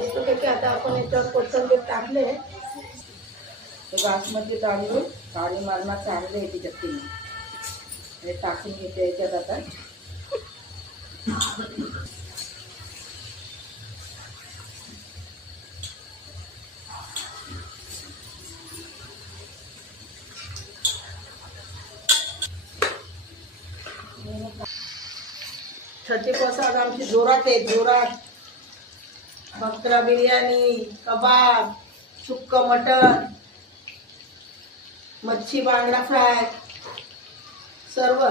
मस्तपैकी आता आपण याच्यावर कोथिंबीर टाकले. बासमती तांदूळ काळी मारणाचं आणलं आहे त्याच्यात तिने हे टाकून घेते याच्यात आता. छठी प्रसाद आमची जोरात आहे, जोरात. बकरा बिर्याणी, कबाब, सुक्क मटन, मच्छी बांगडा फ्राय सर्व.